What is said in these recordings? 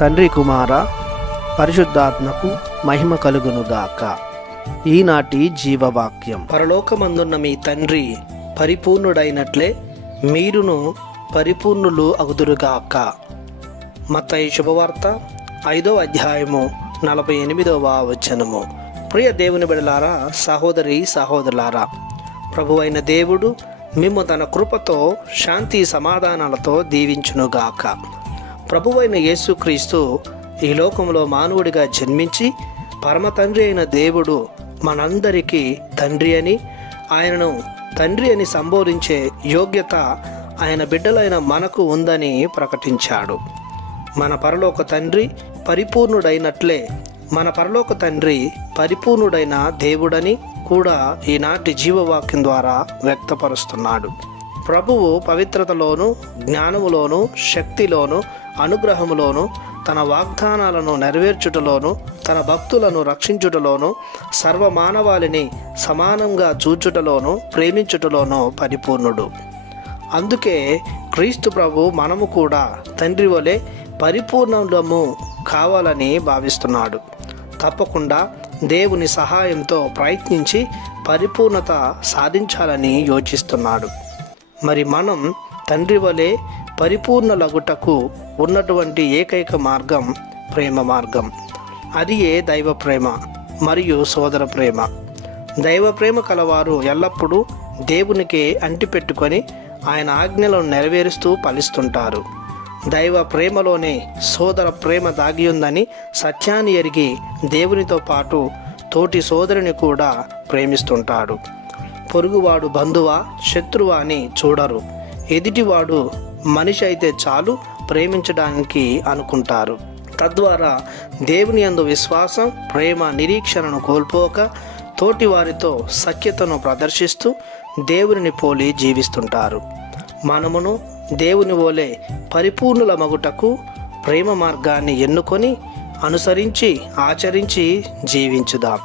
తండ్రి కుమార పరిశుద్ధాత్మకు మహిమ కలుగునుగాక. ఈనాటి జీవవాక్యం. పరలోకమందున్న మీ తండ్రి పరిపూర్ణుడైనట్లే మీరును పరిపూర్ణులు అగుదురుగాక ఈ శుభవార్త ఐదో అధ్యాయము నలభై ఎనిమిదవ వచనము. ప్రియ దేవుని బిడలారా సహోదరి సహోదరులారా ప్రభు అయిన దేవుడు మిమ్ము తన కృపతో శాంతి సమాధానాలతో దీవించునుగాక. ప్రభువైన యేసుక్రీస్తు ఈ లోకంలో మానవుడిగా జన్మించి పరమ తండ్రి అయిన దేవుడు మనందరికీ తండ్రి అని ఆయనను తండ్రి అని సంబోధించే యోగ్యత ఆయన బిడ్డలైన మనకు ఉందని ప్రకటించాడు. మన పరలోక తండ్రి పరిపూర్ణుడైనట్లే మన పరలోక తండ్రి పరిపూర్ణుడైన దేవుడని కూడా ఈనాటి జీవవాక్యం ద్వారా వ్యక్తపరుస్తున్నాడు. ప్రభువు పవిత్రతలోను జ్ఞానములోను శక్తిలోను అనుగ్రహములోను తన వాగ్దానాలను నెరవేర్చుటలోను తన భక్తులను రక్షించుటలోను సర్వమానవాళిని సమానంగా చూచుటలోను ప్రేమించుటలోను పరిపూర్ణుడు. అందుకే క్రీస్తు ప్రభు మనము కూడా తండ్రి వలె పరిపూర్ణము కావాలని భావిస్తున్నాడు. తప్పకుండా దేవుని సహాయంతో ప్రయత్నించి పరిపూర్ణత సాధించాలని యోచిస్తున్నాడు. మరి మనం తండ్రి వలె పరిపూర్ణలగుటకు ఉన్నటువంటి ఏకైక మార్గం ప్రేమ మార్గం. అది ఏ దైవ ప్రేమ? మరియు సోదర ప్రేమ. దైవ ప్రేమ కలవారు ఎల్లప్పుడూ దేవునికి అంటిపెట్టుకొని ఆయన ఆజ్ఞలను నెరవేరుస్తూ ఫలిస్తుంటారు. దైవ ప్రేమలోనే సోదర ప్రేమ దాగి ఉందని సత్యాన్ని ఎరిగి దేవునితో పాటు తోటి సోదరుని కూడా ప్రేమిస్తుంటాడు. పొరుగువాడు బంధువా శత్రువా అని చూడరు. ఎదుటివాడు మనిషి అయితే చాలు ప్రేమించడానికి అనుకుంటారు. తద్వారా దేవుని అందు విశ్వాసం ప్రేమ నిరీక్షణను కోల్పోక తోటి వారితో సఖ్యతను ప్రదర్శిస్తూ దేవుని పోలి జీవిస్తుంటారు. మనమును దేవుని ఓలే పరిపూర్ణుల మగుటకు ప్రేమ మార్గాన్ని ఎన్నుకొని అనుసరించి ఆచరించి జీవించుదాం.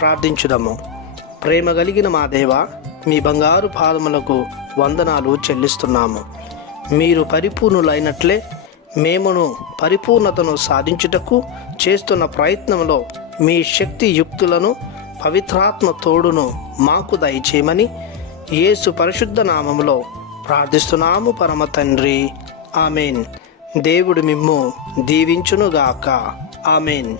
ప్రార్థించుదాము. ప్రేమ కలిగిన మా దేవ మీ బంగారు పాదములకు వందనాలు చెల్లిస్తున్నాము. మీరు పరిపూర్ణులైనట్లే మేమును పరిపూర్ణతను సాధించుటకు చేస్తున్న ప్రయత్నంలో మీ శక్తి యుక్తులను పవిత్రాత్మ తోడును మాకు దయచేయమని యేసు పరిశుద్ధ నామములో ప్రార్థిస్తున్నాము పరమ తండ్రి. ఆమెన్. దేవుడు మిమ్ము దీవించునుగాక. ఆమెన్.